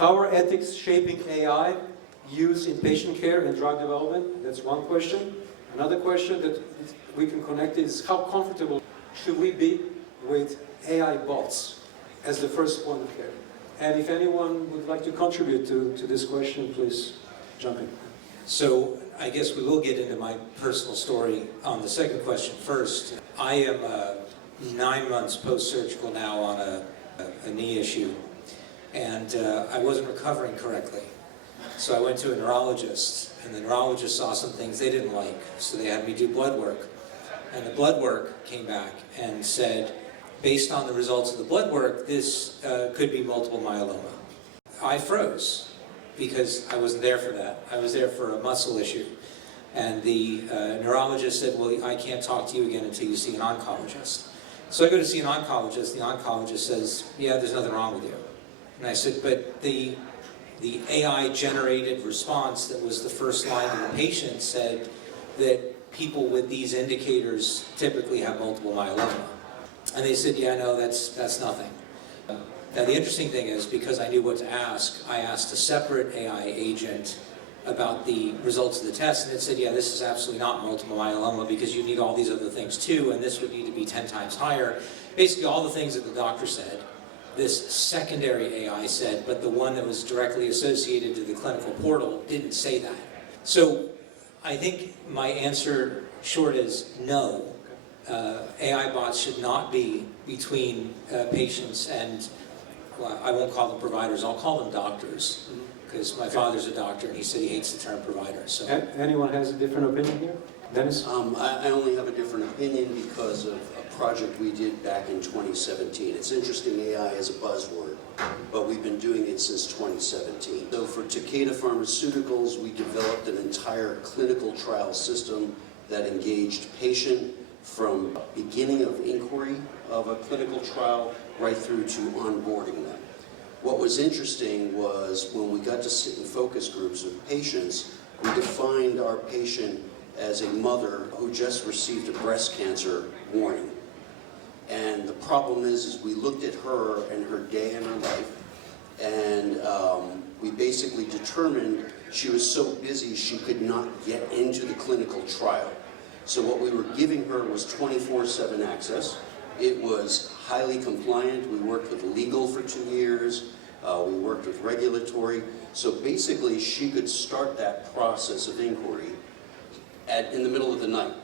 How are ethics shaping AI use in patient care and drug development? That's one question. Another question that we can connect is how comfortable should we be with AI bots as the first point of care? And if anyone would like to contribute to this question, please jump in. So I guess we will get into my personal story on the second question first. I am 9 months post-surgical now on a knee issue, and I wasn't recovering correctly. So I went to a neurologist, and the neurologist saw some things they didn't like, so they had me do blood work. And the blood work came back and said, based on the results of the blood work, this could be multiple myeloma. I froze because I wasn't there for that. I was there for a muscle issue. And the neurologist said, well, I can't talk to you again until you see an oncologist. So I go to see an oncologist. The oncologist says, yeah, there's nothing wrong with you. And I said, but the AI-generated response that was the first line of the patient said that people with these indicators typically have multiple myeloma. And they said, yeah, no, that's nothing. Now the interesting thing is, because I knew what to ask, I asked a separate AI agent about the results of the test, and it said, yeah, this is absolutely not multiple myeloma because you need all these other things too, and this would need to be 10 times higher. Basically all the things that the doctor said, this secondary AI said, but the one that was directly associated to the clinical portal didn't say that. So I think my answer short is no. AI bots should not be between patients and, well, I won't call them providers, I'll call them doctors, because my father's a doctor and he said he hates the term provider. So. Anyone has a different opinion here? Dennis? I only have a different opinion because of a project we did back in 2017. It's interesting, AI is a buzzword, but we've been doing it since 2017. So for Takeda Pharmaceuticals, we developed an entire clinical trial system that engaged patient from beginning of inquiry of a clinical trial right through to onboarding them. What was interesting was when we got to sit in focus groups with patients, we defined our patient as a mother who just received a breast cancer warning. And the problem is we looked at her and her day in her life, and we basically determined she was so busy she could not get into the clinical trial. So what we were giving her was 24/7 access. It was highly compliant. We worked with legal for 2 years. We worked with regulatory. So basically she could start that process of inquiry in the middle of the night.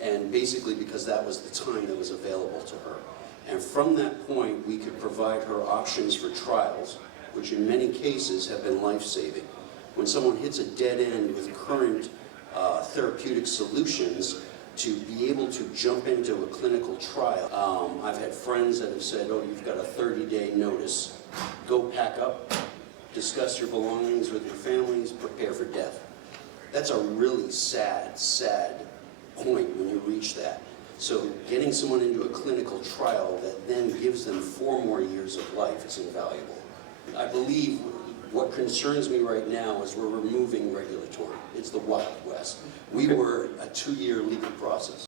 And basically because that was the time that was available to her. And from that point we could provide her options for trials, which in many cases have been life-saving. When someone hits a dead end with current therapeutic solutions, to be able to jump into a clinical trial. I've had friends that have said, oh, you've got a 30-day notice. Go pack up, discuss your belongings with your families, prepare for death. That's a really sad, sad point when you reach that. So getting someone into a clinical trial that then gives them 4 more years of life is invaluable. I believe what concerns me right now is we're removing regulatory. It's the Wild West. We were a 2-year legal process.